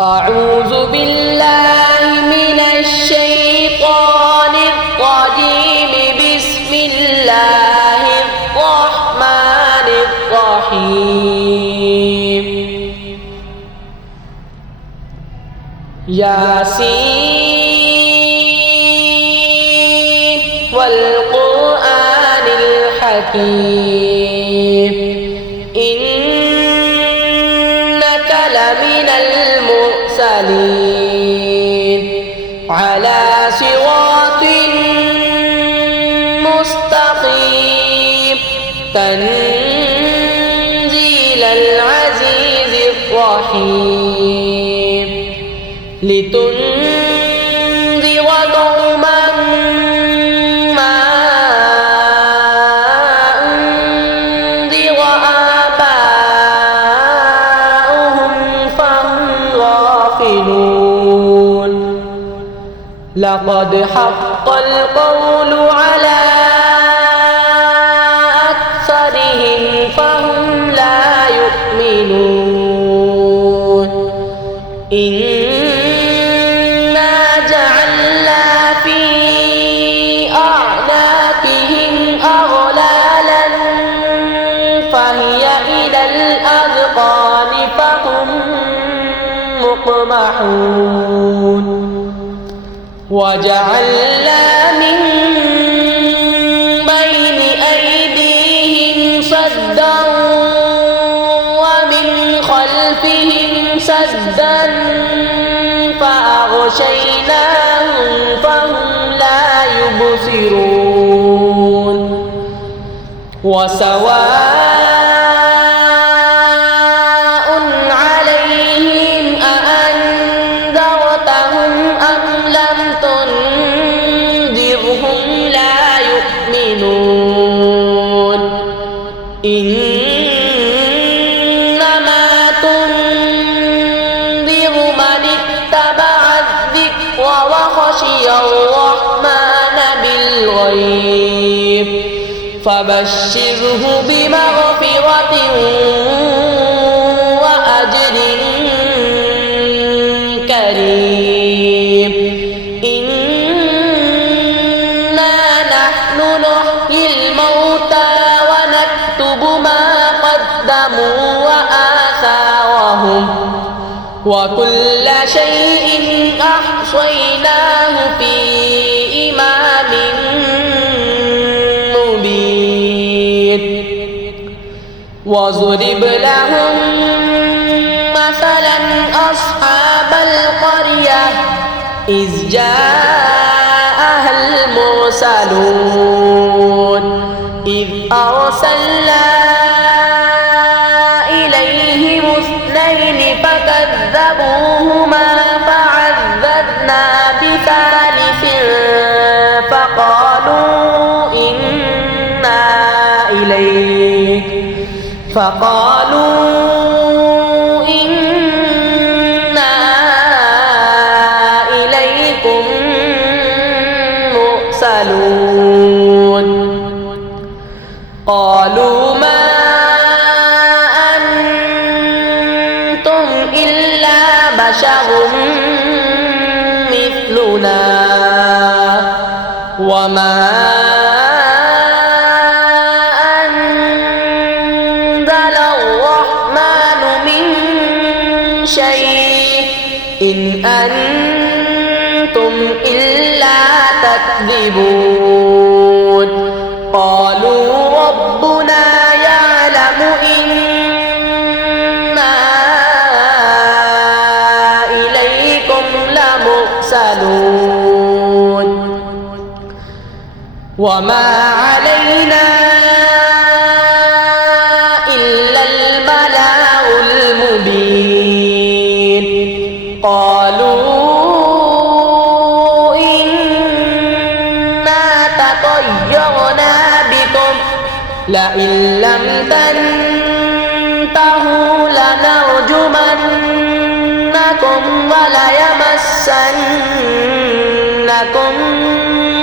أعوذ بالله من الشيطان الرجيم. بسم الله الرحمن الرحيم. ياسين والقرآن الحكيم. إنك لمن المرسلين على صراط مستقيم. تنزيل العزيز الرحيم. لتنذر قوما ما أنذر آباؤهم فهم غافلون. لقد حق القول على أكثرهم فهم لا يؤمنون. إنا جعلنا في أعناقهم أغلالا فهي إلى الأذقان فهم مقمحون. وجعلنا من بين أيديهم سدا ومن خلفهم سدا فأغشيناهم فهم لا يبصرون. وسواء عليهم أأنذرتهم أم لم تنذرهم لا يؤمنون. إنما تنذر من اتبع الذكر وخشي الرحمن بالغيب فبشره بمغفرة وأجر كريم. إنا نحن نحيي الموتى ونكتب ما قدموا وآثارهم وكل شيء أحصيناه في إمام مبين. واضرب لهم مثلا أصحاب القرية إذ جاءها المرسلون إذ أرسلنا إليهم اثنين فكذبوهما فعززنا بثالث فقالوا إنا إليكم مرسلون. قالوا ما أنتم إلا بشر مثلنا وما أنزل الرحمن من شيء إن أنتم إلا تكذبون. قالوا ربنا يعلم إنا إليكم لمرسلون وما علينا إلا البلاغ المبين. قالوا إنا تطيرنا بكم لئن لم تنتهوا لنرجمنكم وليمسنكم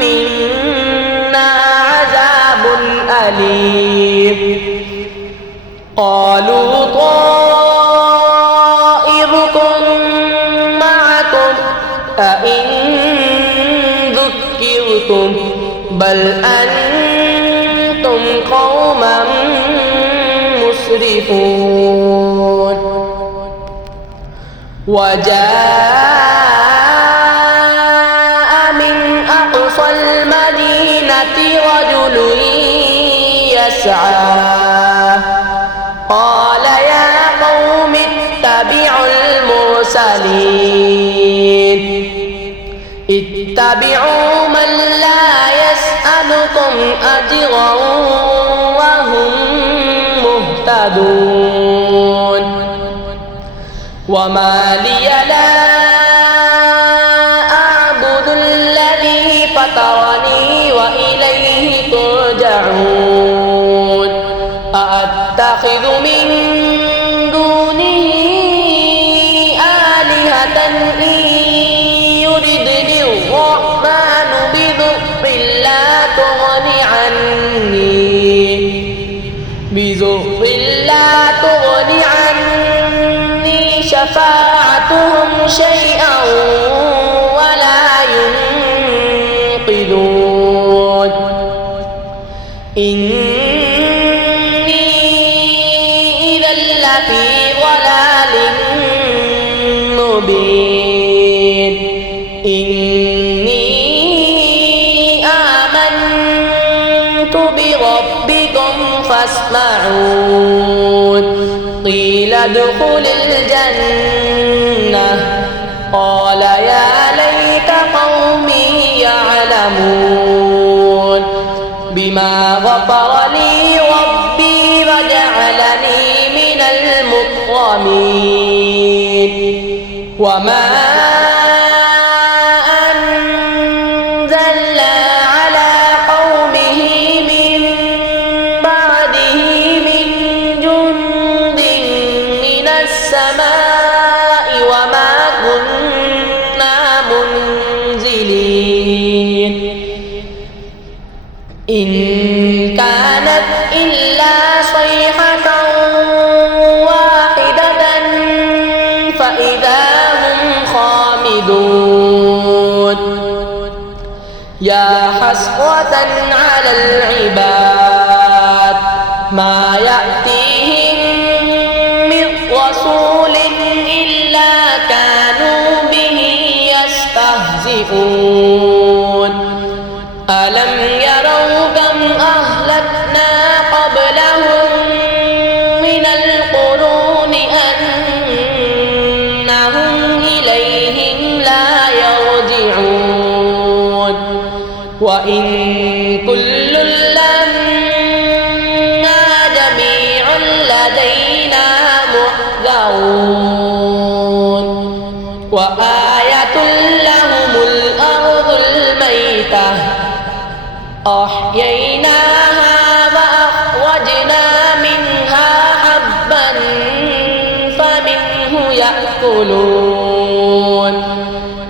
منا عذاب أليم. قالوا طائركم أئن ذكرتم بل أنتم قوما مسرفون وجاء من أقصى المدينة رجل يسعى قال يا قوم اتبعوا المرسلين اتبعوا من لا يسألكم أجرا وهم مهتدون وما لي لا أعبد الذي فطرني وإليه ترجعون أأتخذ من دونه آلهة إن يردني الرحمن بضر لا تغني عني شفاعتهم شيئا ولا ينقذون إني إذا لفي ضلال مبين إني آمنت بربكم فاسمعون قيل ادخل الجنة قال يا ليت قومي يعلمون بما غفر لي ربي وجعلني من المكرمين وما أنزلنا على قومه من بعده من جند من السماء وما كنا منزلين إن كانت إلا صيحة واحدة فإذا هم خامدون يا حسرة على العباد ما يأتيهم من رسول إلا كانوا به يستهزئون ألم يروا كم أهلكنا قبلهم من القرون أنهم إليهم لا يرجعون وإن كل لما جميع لدينا محذرون وآية لهم الأرض الميتة أحييناها وأخرجنا منها حبا فمنه يأكلون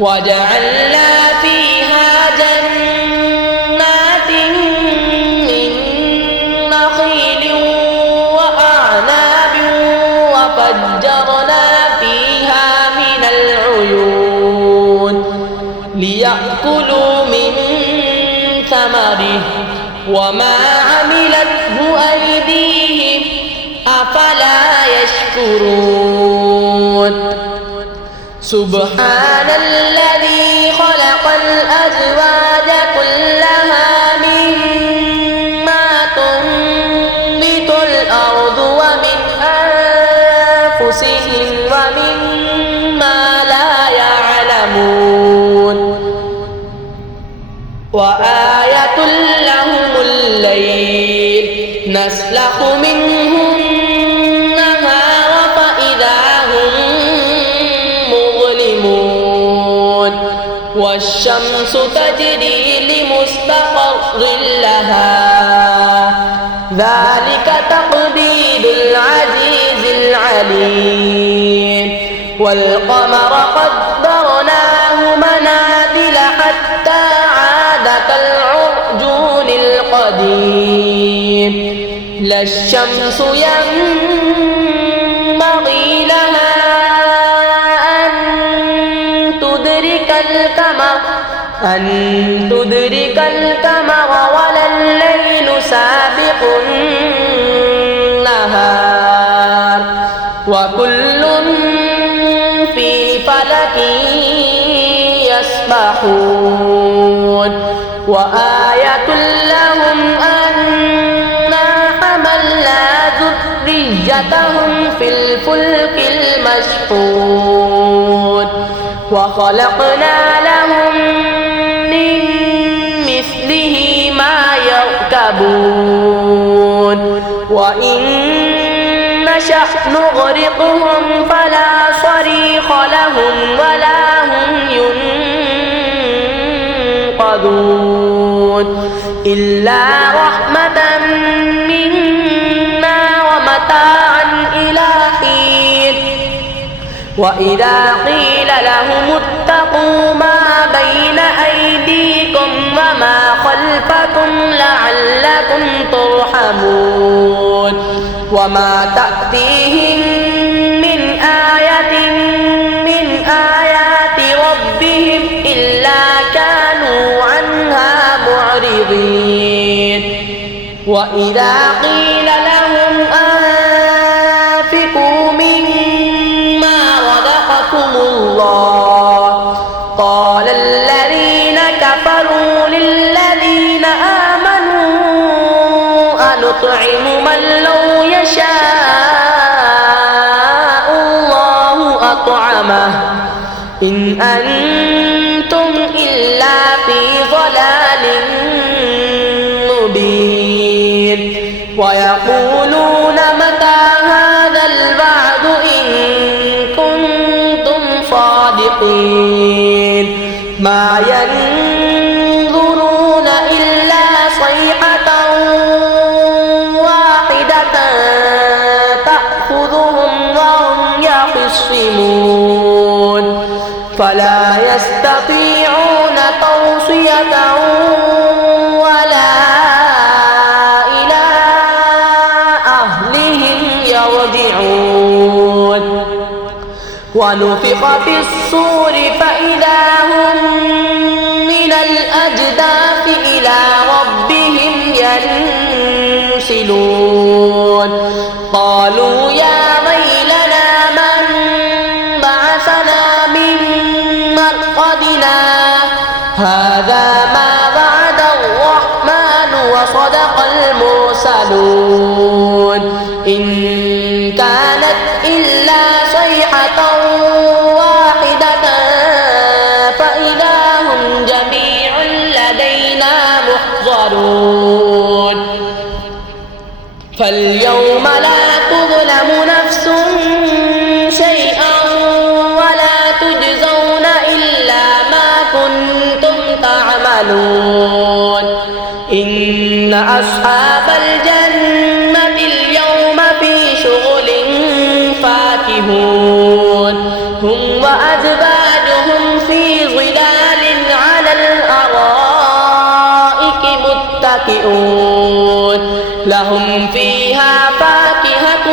وجعلنا فيها جنات من نخيل وأعناب وفجرنا فيها من العيون ليأكلوا من ثمره وما عملته أيديهم أفلا يشكرون سبحان الذي خلق الأزواج كلها مما تنبت الأرض ومن أنفسهم ومما لا يعلمون وآية لهم الليل نسلخ منه النهار فإذا هم مظلمون والشمس تجري لمستقر لها ذلك تقدير العزيز العليم والقمر قدرناه منازل حتى عاد كالعرجون القديم لا الشمس ينبغي لها أن تدرك تدرك القمر ولا الليل سابق النهار وكل في فلك يسبحون وآية لهم أنا حملنا ذريتهم في الفلك المشحون وخلقنا لهم من مثله ما يركبون وإن نشأ نغرقهم فلا صريخ لهم ولا هم ينقذون إلا رحمة منا ومتاعا إلى حين وإذا قيل لهم اتقوا ما بين أيديكم وما خلفكم لعلكم ترحمون وما تأتيهم من آية من آيات ربهم إلا كانوا عنها معرضين وإذا قيل لهم أنفقوا مما رزقكم الله قال الذين كفروا للذين آمنوا أنطعم من لو يشاء الله أطعمه إن أنتم إلا في ضلال مبين ويقولون متى هذا الوعد إن كنتم صادقين ما ينظرون إلا صيحة واحدة تأخذهم وهم يخصمون فلا يستطيعون توصية ولا إلى أهلهم يرجعون ونفخ في الصور فإذا هم من الأجداث إلى ربهم ينسلون قالوا يا ويلنا من بعثنا من مرقدنا هذا ما وعد الرحمن وصدق المرسلون إن كانت إلا صيحة واحدة فإذا هم جميع لدينا محضرون فاليوم لا تظلم نفس شيئا ولا تجزون إلا ما كنتم تعملون إن أصحاب الجنة اليوم في شغل فاكهون هم وأزواجهم في ظلال على الأرائك متكئون لهم فيها فاكهة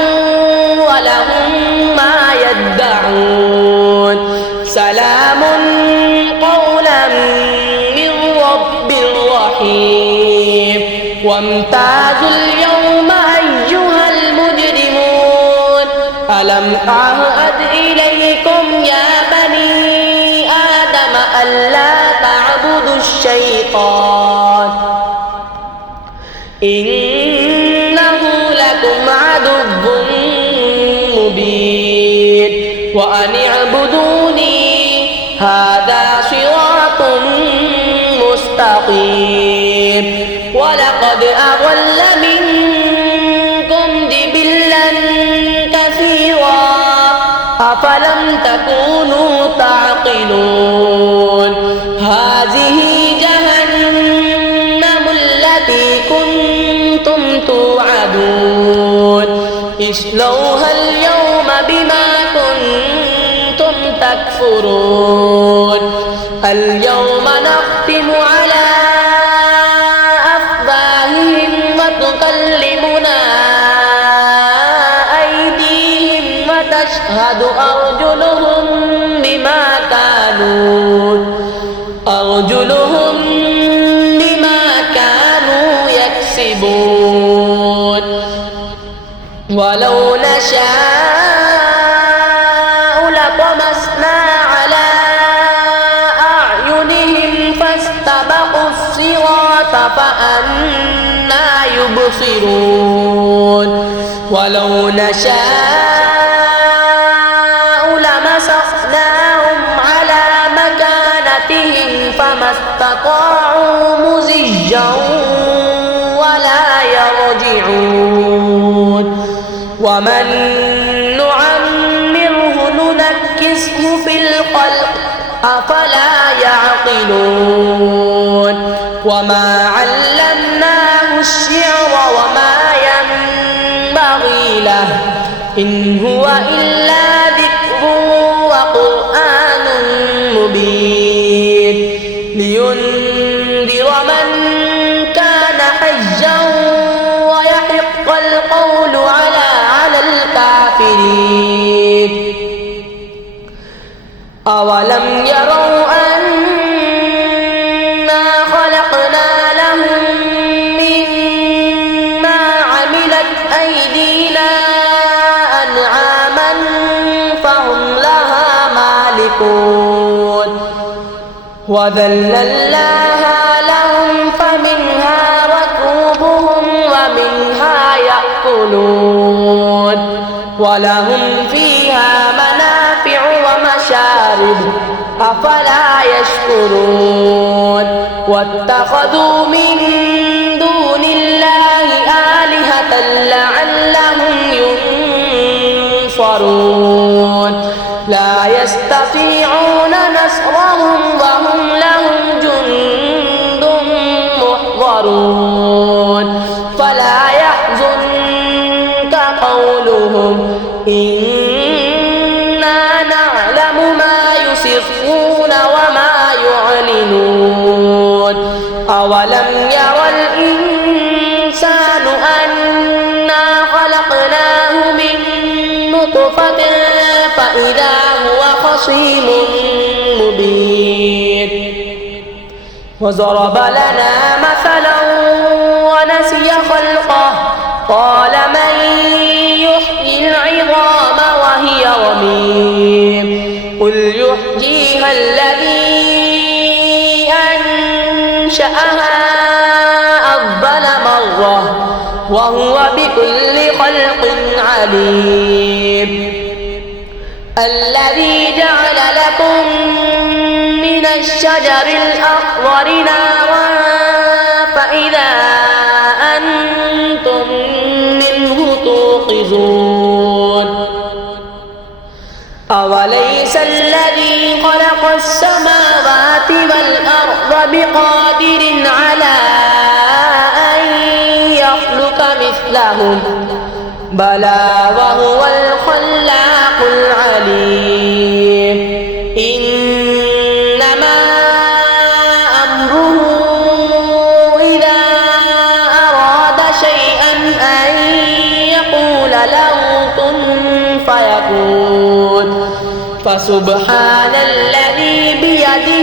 ولهم ما يدعون سلام قولا من رب رحيم وامتازوا اليوم أيها المجرمون ألم أعهد إليكم يا بني آدم ألا تعبدوا الشيطان إنه لكم عدو مبين وأن اعبدوني هذا صراط مستقيم ولقد أضل منكم جبلا كثيرا أفلم تكونوا تعقلون هذه جهنم التي كنتم توعدون اصلوها اليوم بما كنتم تكفرون اليوم نختم على أفواههم وتكلمنا أيديهم وتشهد أرجلهم بما كانوا وأرجلهم بما كانوا يكسبون ولو نشاء لطمسنا على أعينهم فاستبقوا الصراط فأنى يبصرون ولو نشاء لمسخناهم على مكانتهم فما استطاعوا مزجا ولا يرجعون ومن نعمره ننكسه في الخلق أفلا يعقلون وما علمناه الشعر وما ينبغي له إن هو إلا ذكر وقرآن مبين لينذر من كان حيا ويحق القول على الكافرين أولم يروا أنا خلقنا لهم مما عملت أيدينا أنعاما فهم لها مالكون وذللناها لهم فمنها ركوبهم ومنها يأكلون ولهم فيها منافع ومشارب أفلا يشكرون واتخذوا من دون الله آلهة لعلهم ينصرون لا يستطيعون نصرهم وهم لهم جند محضرون فلا يحزنك قولهم إنا نعلم ما يسرون وما يعلنون أولم ير الإنسان أنا خلقناه من نطفة فإذا هو خصيم مبين وضرب لنا مثلا ونسي خلقه قال من يحيي العظام وهي رميم قل يحييها الذي أنشأها أول مرة وهو بكل خلق عليم الذي جعل لكم من الشجر الأخضر نارا فإذا أنتم منه توقظون أوليس الذي خلق السماوات والأرض بقادر على أن يخلق مثلهم بلى وهو الخلاق العليم إنما أمره إذا أراد شيئا أن يقول له كن فيكون فسبحان الذي بيده